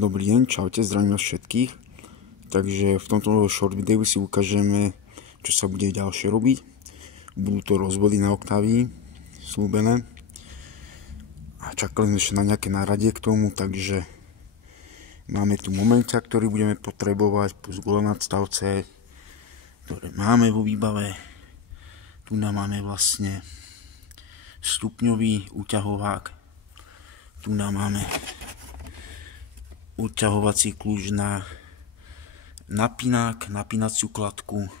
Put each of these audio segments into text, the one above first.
Dobrý deň, čaute, zdravím vás všetkých. Takže v tomto short videu si ukážeme, čo sa bude ďalšie robiť. Budú to rozvody na Octavii, slúbené. A čakali sme ešte na nejaké náradie k tomu, takže máme tu momentia, ktorý budeme potrebovať, plus gule nadstavce, ktoré máme vo výbave. Tu nám máme vlastne stupňový úťahovák. Tu nám máme odťahovací kľúč na napínák, napínaciu kladku.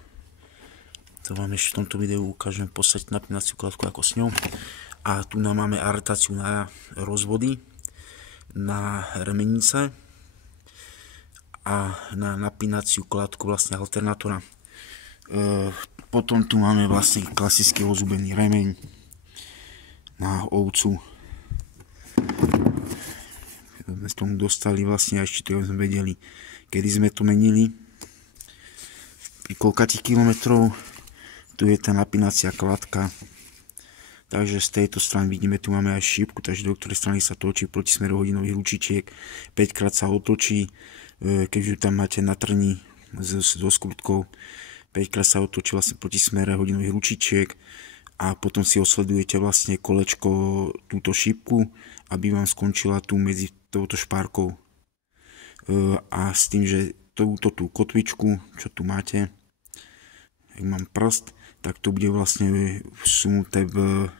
To vám ešte v tomto videu ukážem v podstate napínaciu kladku ako s ňou. A tu nám máme adaptáciu na rozvody, na remenice a na napínaciu kladku vlastne alternátora. Potom tu máme vlastne klasický ozúbený remeň na ovcu. Sme s tomu dostali vlastne, a ešte to sme vedeli, kedy sme to menili. Pri koľkatých kilometrov. Tu je tá napínacia kladka. Takže z tejto strany vidíme, tu máme aj šípku, takže do ktorej strany sa točí proti smeru hodinových ručičiek. 5 krát sa otočí, keďže tam máte na trni so skrutkou. 5 krát sa otočí vlastne proti smere hodinových ručičiek. A potom si osledujete vlastne kolečko, túto šípku, aby vám skončila tu medzi touto špárkou. A s tým, že túto tú kotvičku, čo tu máte, ak mám prst, tak to bude vlastne vsunuté v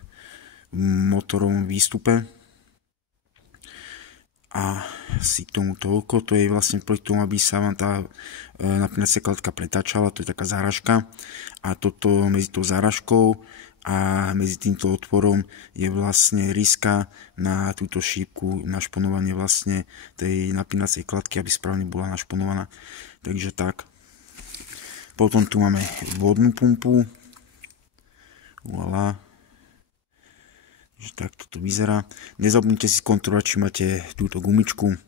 motorovom výstupe. A si k tomu toľko, to je vlastne proti tomu, aby sa vám tá napínacia kladka pretáčala, to je taká záražka. A toto medzi tou záražkou a medzi týmto otvorom je vlastne riska na túto šípku, na šponovanie vlastne tej napínacej kladky, aby správne bola našponovaná. Takže tak. Potom tu máme vodnú pumpu. Voilà. Takže takto to vyzerá. Nezabudnite si kontrolovať, či máte túto gumičku.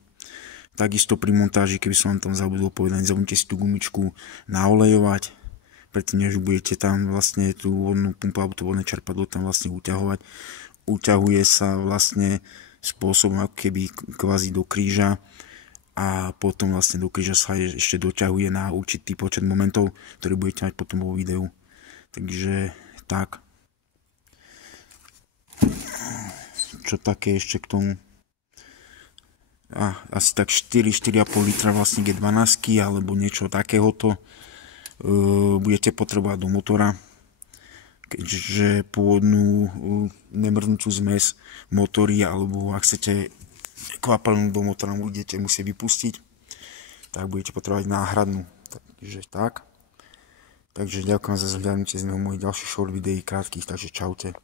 Takisto pri montáži, keby som vám tam zabudol povedať, nezabudnite si tú gumičku naolejovať, predtým než budete tam vlastne tú vodnú pumpu alebo to vodné čerpadlo tam vlastne uťahovať. Uťahuje sa vlastne spôsobom ako keby kvázi do kríža a potom vlastne do kríža sa ešte doťahuje na určitý počet momentov, ktorý budete mať potom vo videu. Takže tak. Čo také ešte k tomu? Asi tak 4-4,5 litra vlastne G12 alebo niečo takéhoto budete potrebovať do motora, keďže pôvodnú nemrznúcu zmes motory, alebo ak chcete kvapalinu do motora budete musieť vypustiť, tak budete potrebovať náhradnú. Takže tak. Takže ďakujem za zhľadnutie z mojich ďalších short videí krátkých, takže čaute.